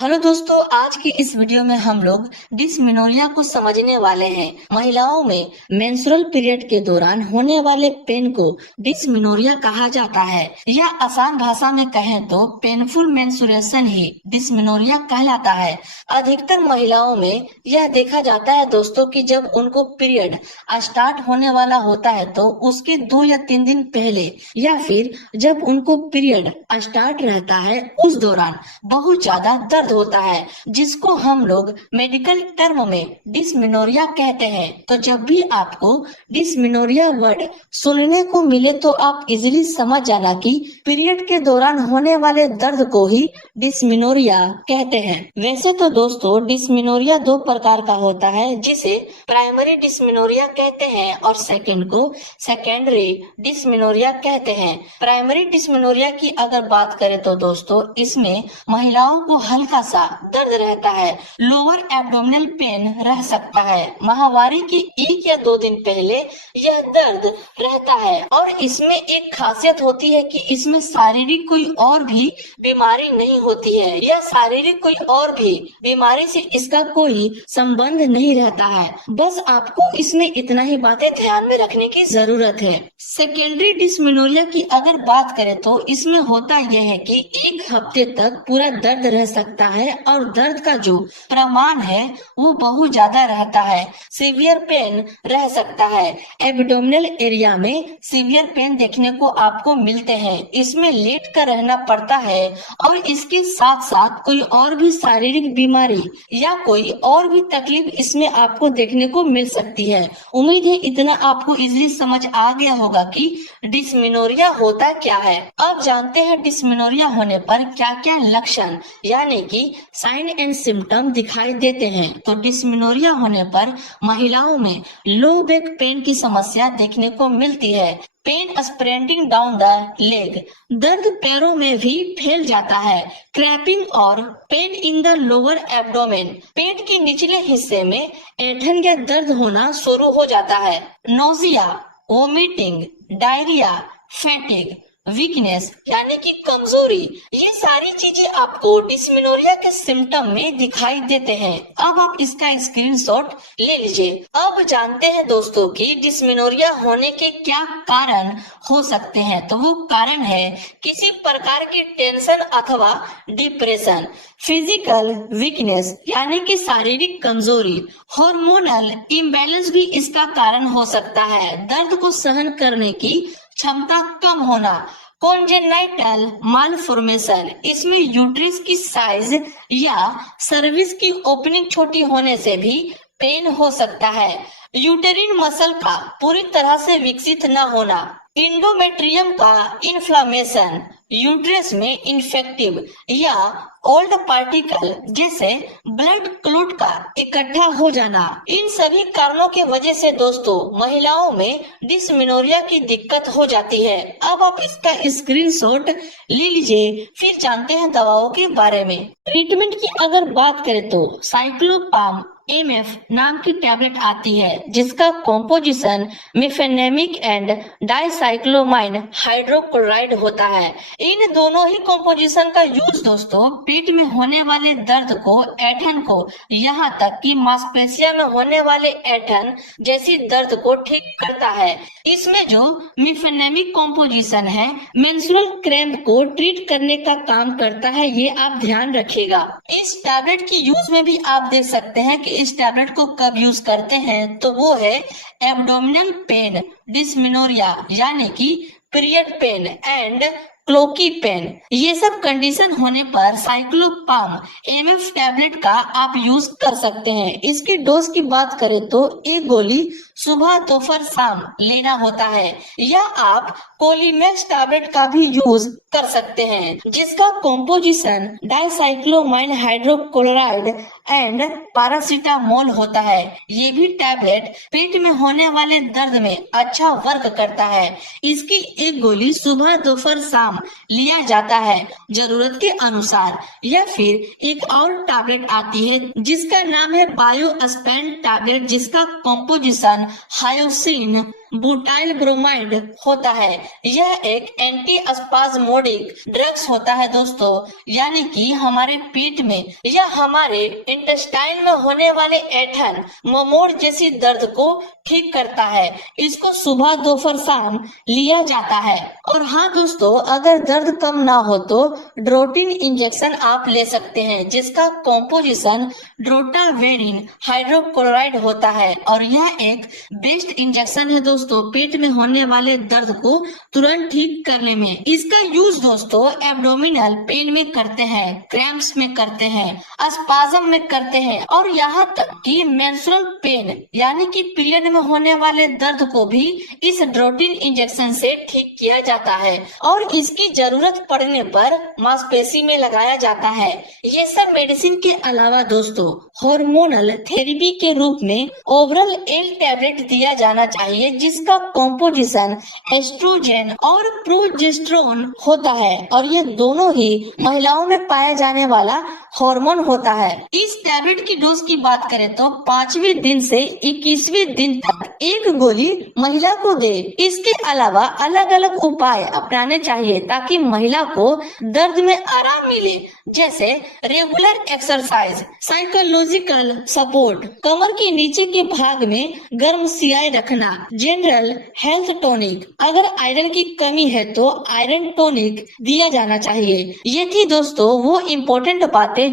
Hello दोस्तों, आज की इस वीडियो में हम लोग डिस्मेनोरिया को समझने वाले हैं। महिलाओं में मेंस्ट्रुअल पीरियड के दौरान होने वाले पेन को डिस्मेनोरिया कहा जाता है। यह आसान भाषा में कहें तो पेनफुल मेंस्ट्रुएशन ही डिस्मेनोरिया कहलाता है। अधिकतर महिलाओं में यह देखा जाता है दोस्तों कि जब उनको पीरियड स्टार्ट होने वाला होता है तो उसके 2 या 3 दिन पहले या फिर जब उनको पीरियड स्टार्ट रहता है उस दौरान बहुत ज्यादा दर्द होता है, जिसको हम लोग मेडिकल टर्म में डिस्मेनोरिया कहते हैं। तो जब भी आपको डिस्मेनोरिया वर्ड सुनने को मिले तो आप इजीली समझ जाना कि पीरियड के दौरान होने वाले दर्द को ही डिस्मेनोरिया कहते हैं। वैसे तो दोस्तों डिस्मेनोरिया 2 प्रकार का होता है, जिसे प्राइमरी डिस्मेनोरिया कहते हैं और सेकंड को सेकेंडरी डिस्मेनोरिया कहते हैं। प्राइमरी डिस्मेनोरिया की अगर बात करें तो दोस्तों इसमें महिलाओं को हल्का सा दर्द रहता है, लोअर एब्डोमिनल पेन रह सकता है। माहवारी के 1 या 2 दिन पहले यह दर्द रहता है और इसमें एक खासियत होती है कि इसमें शारीरिक कोई और भी बीमारी नहीं होती है या शारीरिक कोई और भी बीमारी से इसका कोई संबंध नहीं रहता है। बस आपको इसमें इतना ही बातें ध्यान में रखने की जरूरत है। सेकेंडरी डिस्मेनोरिया की अगर बात करें तो इसमें होता यह है कि 1 हफ्ते तक पूरा दर्द रह सकता है और दर्द का जो प्रमाण है वो बहुत ज्यादा रहता है। सीवियर पेन रह सकता है। एब्डोमिनल एरिया में सीवियर पेन देखने को आपको मिलते हैं। इसमें लेट कर रहना पड़ता है और इसके साथ साथ कोई और भी शारीरिक बीमारी या कोई और भी तकलीफ इसमें आपको देखने को मिल सकती है। उम्मीद है इतना आपको इजीली समझ आ गया होगा कि डिस्मेनोरिया होता क्या है। अब जानते हैं डिस्मेनोरिया होने पर क्या क्या लक्षण यानी कि साइन एंड सिम्टम दिखाई देते हैं। तो डिस्मेनोरिया होने पर महिलाओं में लो बैक पेन की समस्या देखने को मिलती है। Pain spreading down the leg, दर्द पैरों में भी फैल जाता है। क्रैपिंग और pain in the lower abdomen, पेट के निचले हिस्से में ऐंठन या दर्द होना शुरू हो जाता है। Nausea, vomiting, diarrhoea, fatigue, weakness यानी कि कमजोरी, ये सारी चीजें आपको डिस्मेनोरिया के सिम्टम में दिखाई देते हैं। अब आप इसका स्क्रीनशॉट ले लीजिए। अब जानते हैं दोस्तों कि डिस्मेनोरिया होने के क्या कारण हो सकते हैं। तो वो कारण है किसी प्रकार की टेंशन अथवा डिप्रेशन, फिजिकल वीकनेस यानी कि शारीरिक कमजोरी, हार्मोनल इम्बैलेंस भी इसका कारण हो सकता है। दर्द को सहन करने की क्षमता कम होना, कॉन्जेनाइटल मालफॉर्मेशन, इसमें यूट्रस की साइज या सर्विस की ओपनिंग छोटी होने से भी पेन हो सकता है। यूटेरिन मसल का पूरी तरह से विकसित न होना, इंडोमेट्रियम का इन्फ्लामेशन, यूट्रस में इन्फेक्टिव या ओल्ड पार्टिकल जैसे ब्लड क्लॉट का इकट्ठा हो जाना, इन सभी कारणों के वजह से दोस्तों महिलाओं में डिस्मेनोरिया की दिक्कत हो जाती है। अब आप इसका स्क्रीनशॉट ले लीजिए। फिर जानते हैं दवाओं के बारे में। ट्रीटमेंट की अगर बात करें तो साइक्लोपाम MF नाम की टैबलेट आती है, जिसका composition mefenamic and dicyclomine hydrochloride होता है। इन दोनों ही कॉम्पोजिशन का यूज दोस्तों पेट में होने वाले दर्द को, ऐंठन को, यहाँ तक कि मांसपेशियों में होने वाले ऐंठन जैसी दर्द को ठीक करता है। इसमें जो मेफेनेमिक कॉम्पोजिशन है मेंस्ट्रुअल क्रैम्प को ट्रीट करने का काम करता है, ये आप ध्यान रखिएगा। इस टैबलेट की यूज में भी आप देख सकते हैं कि इस टैबलेट को कब यूज करते हैं, तो वो है एब्डोमिनल पेन डिस्मेनोरिया यानी कि पीरियड पेन एंड क्लोकी पेन, ये सब कंडीशन होने पर साइक्लोपाम MF टैबलेट का आप यूज कर सकते हैं। इसकी डोज की बात करें तो 1 गोली सुबह दोपहर शाम लेना होता है, या आप कोलिमैक्स टैबलेट का भी यूज कर सकते हैं, जिसका composition dicyclomine hydrochloride and paracetamol होता है। ये भी टैबलेट पेट में होने वाले दर्द में अच्छा वर्क करता है। इसकी 1 गोली सुबह दोपहर शाम लिया जाता है जरूरत के अनुसार। या फिर एक और टैबलेट आती है जिसका नाम है बायोस्पैन टैबलेट, जिसका कॉम्पोजिशन हायोसिन बुटाइल ब्रोमाइड होता है। यह एक एंटी स्पाज्मोडिक ड्रग्स होता है दोस्तों, यानी कि हमारे पेट में या हमारे इंटेस्टाइन में होने वाले ऐंठन, ममोड़ जैसी दर्द को ठीक करता है। इसको सुबह दोपहर शाम लिया जाता है। और हाँ दोस्तों, अगर दर्द कम ना हो तो ड्रोटिन इंजेक्शन आप ले सकते हैं, जिसका कॉम्पोजिशन ड्रोटावेरिन हाइड्रोक्लोराइड होता है और यह एक बेस्ट इंजेक्शन है दोस्तों, पेट में होने वाले दर्द को तुरंत ठीक करने में। इसका यूज दोस्तों एब्डोमिनल पेन में करते हैं, क्रैम्प्स में करते हैं, स्पाज्म में करते हैं और यहाँ तक कि मेंस्ट्रुअल पेन यानी कि पीरियड में होने वाले दर्द को भी इस ड्रोटिन इंजेक्शन से ठीक किया जाता है और इसकी जरूरत पड़ने पर मांसपेशी में लगाया जाता है। ये सब मेडिसिन के अलावा दोस्तों हार्मोनल थेरेपी के रूप में ओवरल एल टैबलेट दिया जाना चाहिए, जिसका कॉम्पोजिशन एस्ट्रोजन और प्रोजेस्टेरोन होता है और ये दोनों ही महिलाओं में पाया जाने वाला हार्मोन होता है। इस टैबलेट की डोज की बात करें तो 5वें दिन से 21वें दिन तक एक गोली महिला को दे। इसके अलावा अलग अलग उपाय अपनाने चाहिए ताकि महिला को दर्द में आराम मिले, जैसे रेगुलर एक्सरसाइज, साइकोलॉजिकल सपोर्ट, कमर के नीचे के भाग में गर्म सियाई रखना, जनरल हेल्थ टॉनिक, अगर आयरन की कमी है तो आयरन टॉनिक दिया जाना चाहिए। ये थी दोस्तों वो इम्पोर्टेंट बातें